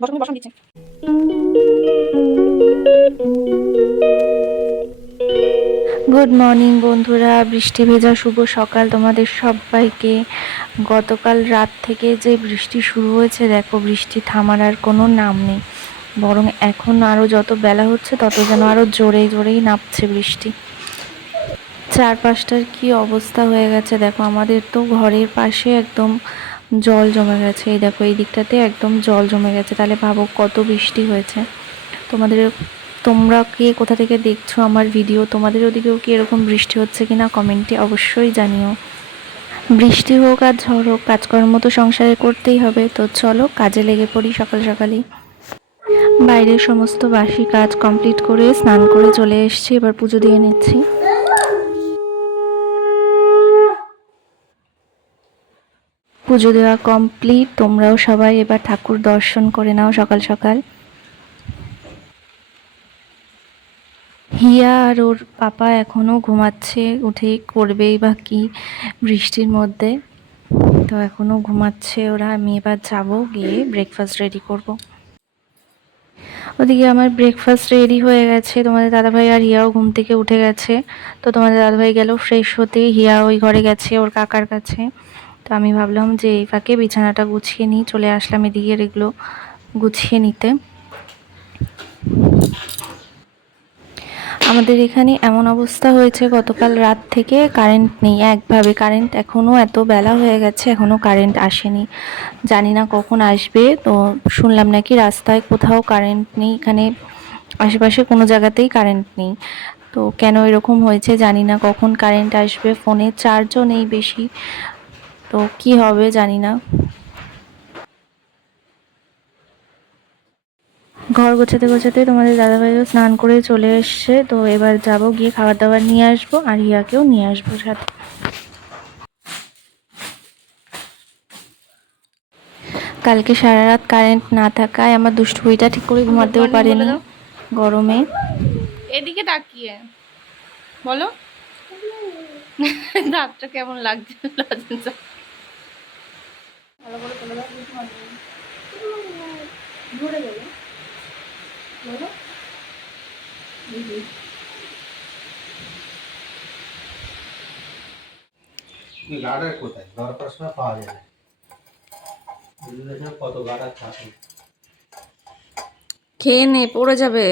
Good morning বন্ধুরা, বৃষ্টি ভেজা শুভ সকাল তোমাদের সবাইকে। গতকাল রাত থেকে যে বৃষ্টি শুরু হয়েছে, দেখো বৃষ্টি থামার আর কোনো নাম নেই, বরং এখন আরও যত বেলা হচ্ছে তত যেন আরও জোরে জোরেই নামছে বৃষ্টি। চারপাশটার কি অবস্থা হয়ে গেছে দেখো, আমাদের তো ঘরের পাশে একদম জল জমে গেছে। এই দেখো এই দিকটাতে একদম জল জমে গেছে, তাহলে ভাবো কত বৃষ্টি হয়েছে। তোমরা কে কোথা থেকে দেখছো আমার ভিডিও, তোমাদের ওদিকেও কি এরকম বৃষ্টি হচ্ছে কিনা কমেন্টে অবশ্যই জানিও। বৃষ্টি হোক আর ঝড় হোক, কাজকর্ম তো সংসারে করতেই হবে, তো চলো কাজে লেগে পড়ি সকাল সকালই। বাইরের সমস্ত বাসি কাজ কমপ্লিট করে স্নান করে চলে এসেছি, এবার পুজো দিয়ে নিচ্ছি। পুজো দেওয়া কমপ্লিট, তোমরাও সবাই এবার ঠাকুর দর্শন করে নাও সকাল সকাল। হিয়া আর ওর পাপা এখনও ঘুমাচ্ছে, উঠেই করবেই বা কি বৃষ্টির মধ্যে, তো এখনও ঘুমাচ্ছে ওরা। আমি এবার যাবো, গিয়ে ব্রেকফাস্ট রেডি করব। ওদিকে আমার ব্রেকফাস্ট রেডি হয়ে গেছে, তোমাদের দাদাভাই আর হিয়াও ঘুম থেকে উঠে গেছে। তো তোমাদের দাদাভাই গেল ফ্রেশ হতে, হিয়া ওই ঘরে গেছে ওর কাকার কাছে। তো আমি ভাবলাম যে এই ফাঁকে বিছানাটা গুছিয়ে নিই, চলে আসলাম এদিকে এগুলো গুছিয়ে নিতে। আমাদের এখানে এমন অবস্থা হয়েছে, গতকাল রাত থেকে কারেন্ট নেই একভাবে। কারেন্ট এখনও এত বেলা হয়ে গেছে, এখনও কারেন্ট আসেনি, জানি না কখন আসবে। তো শুনলাম নাকি রাস্তায় কোথাও কারেন্ট নেই, এখানে আশেপাশে কোনো জায়গাতেই কারেন্ট নেই। তো কেন এরকম হয়েছে জানি না, কখন কারেন্ট আসবে, ফোনে চার্জও নেই বেশি, তো কি হবে জানি না। ঘর গোছাতে গোছাতে তোমাদের দাদাভাইও স্নান করে চলে এসছে, তো এবার যাব, গিয়ে খাবার দাবার নিয়ে আসবো আর হিয়াকেও নিয়ে আসবো সাথে। কালকে সারা রাত কারেন্ট না থাকায় আমার দুষ্টু বইটা ঠিক করে ঘুমাতেও পারেনি গরমে। এদিকে তাকিয়ে বলো দাঁতটা কেমন লাগছে, ভালো করে চলে যাও, ঘুরে গেলে বলো। গার্ডার কোথায় দরকার সময় পাওয়া যায় না, কত গার্ডার থাকে। খেয়ে নে, পড়ে যাবে।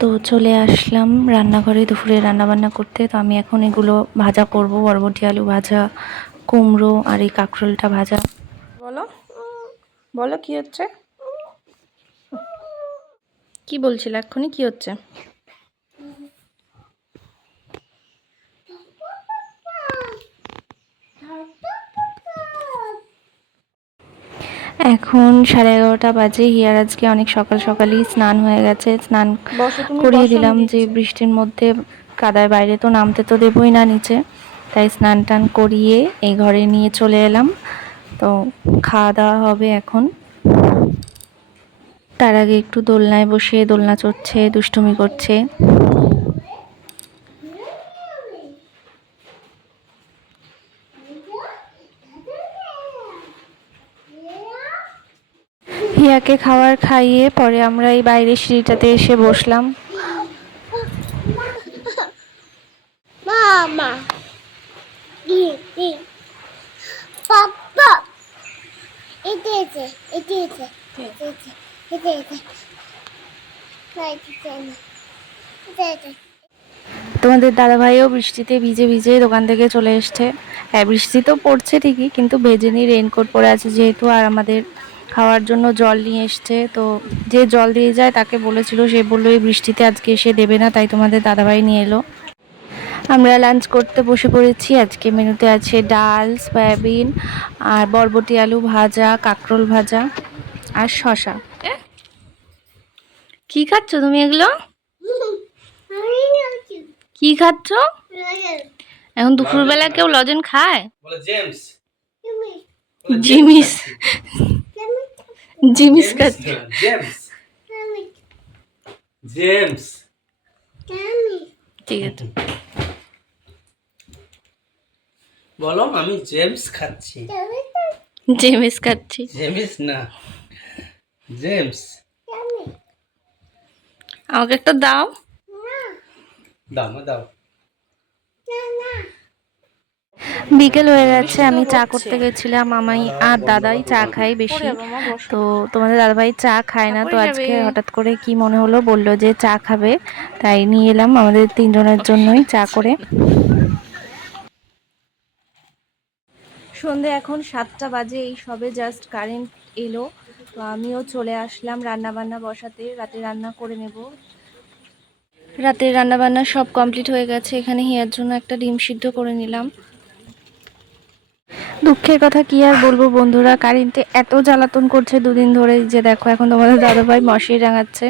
তো চলে আসলাম রান্নাঘরে দুপুরে রান্না বান্না করতে। তো আমি এখন এগুলো ভাজা করব, বরবটি আলু ভাজা, কুমড়ো আর এই কাঁকরোলটা ভাজা। বলো বলো কি হচ্ছে, কি বলছিল এক্ষুনি, কি হচ্ছে? এখন 11:30 বাজে। হিয়ার আজকে অনেক সকাল সকালই স্নান হয়ে গেছে, স্নান করিয়ে দিলাম, যে বৃষ্টির মধ্যে কাদায় বাইরে তো নামতে তো দেবই না নিচে, তাই স্নান টান করিয়ে এই ঘরে নিয়ে চলে এলাম। তো খাওয়া দাওয়া হবে এখন। তার আগে একটু দোলনায় বসে দোলনা চড়ছে, দুষ্টুমি করছে। হিয়াকে খাবার খাইয়ে পরে আমরা এই বাইরের সিঁড়িটাতে এসে বসলাম। মামা দিদি পাপা এটা এটা এটা এটা এটা এটা এটা তোমাদের দাদাভাইও বৃষ্টিতে ভিজে ভিজে দোকান থেকে চলে এসছে। হ্যাঁ, বৃষ্টি তো পড়ছে ঠিকই, কিন্তু ভেজেনি, রেইনকোট পরে আছে যেহেতু। আর আমাদের খাওয়ার জন্য জল নিয়ে এসছে, তো যে জল দিয়ে যায় তাকে বলেছিল, সে বললো এই বৃষ্টিতে আজকে এসে দেবে না, তাই তোমাদের দাদাভাই নিয়ে এলো। আমরা লাঞ্চ করতে বসে পড়েছি। আজকে মেনুতে আছে ডাল, সয়াবিন আর বরবটি আলু ভাজা, কাঁকরোল ভাজা আর শশা। কি খাচ্ছ তুমি এগুলো, কি খাচ্ছ এখন দুপুরবেলা? কেউ লজেন খায়? বলে জেমস, জিমিস, জিমিস খাচ্ছে। জেমস জেমস ঠিক আছে, বলো আমি জেমস খাচ্ছি। জেমস খাচ্ছি। জেমিস না, জেমস। আমাকে একটা দাও। দাও মা দাও। বিকেল হয়ে গেছে, আমি চা করতে গেছিলাম। মামাই আর দাদাই চা খায় বেশি, তো তোমাদের দাদাভাই চা খায় না, তো আজকে হঠাৎ করে কি মনে হলো, বললো যে চা খাবে, তাই নিয়ে এলাম আমাদের তিনজনের জন্যই চা করে। সন্ধে এখন 7টা বাজে, এই সবে জাস্ট কারেন্ট এলো, তো আমিও চলে আসলাম রান্না বান্না বসাতে, রাতে রান্না করে নেব। রাতের রান্না বান্না সব কমপ্লিট হয়ে গেছে, এখানে হিয়ার জন্য একটা ডিম সিদ্ধ করে নিলাম। দুঃখের কথা কি আর বলবো বন্ধুরা, কারেন্টে এত জ্বালাতন করছে দুদিন ধরে, যে দেখো এখন তোমাদের দাদাভাই মশারি টাঙাচ্ছে।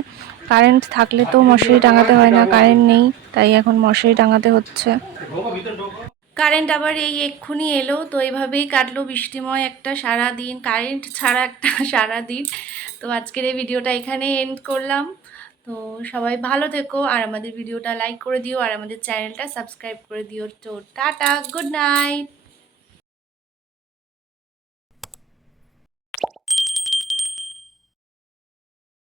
কারেন্ট থাকলে তো মশারি টাঙাতে হয় না, কারেন্ট নেই তাই এখন মশারি টাঙাতে হচ্ছে। কারেন্ট আবার এই এক্ষুনি এলো, তো এইভাবেই কাটলো বৃষ্টিময় একটা সারা দিন, কারেন্ট ছাড়া একটা সারা দিন। তো আজকের এই ভিডিওটা এখানে এন্ড করলাম। তো সবাই ভালো থেকো, আর আমাদের ভিডিওটা লাইক করে দিও, আর আমাদের চ্যানেলটা সাবস্ক্রাইব করে দিও। তো টাটা, গুড নাইট।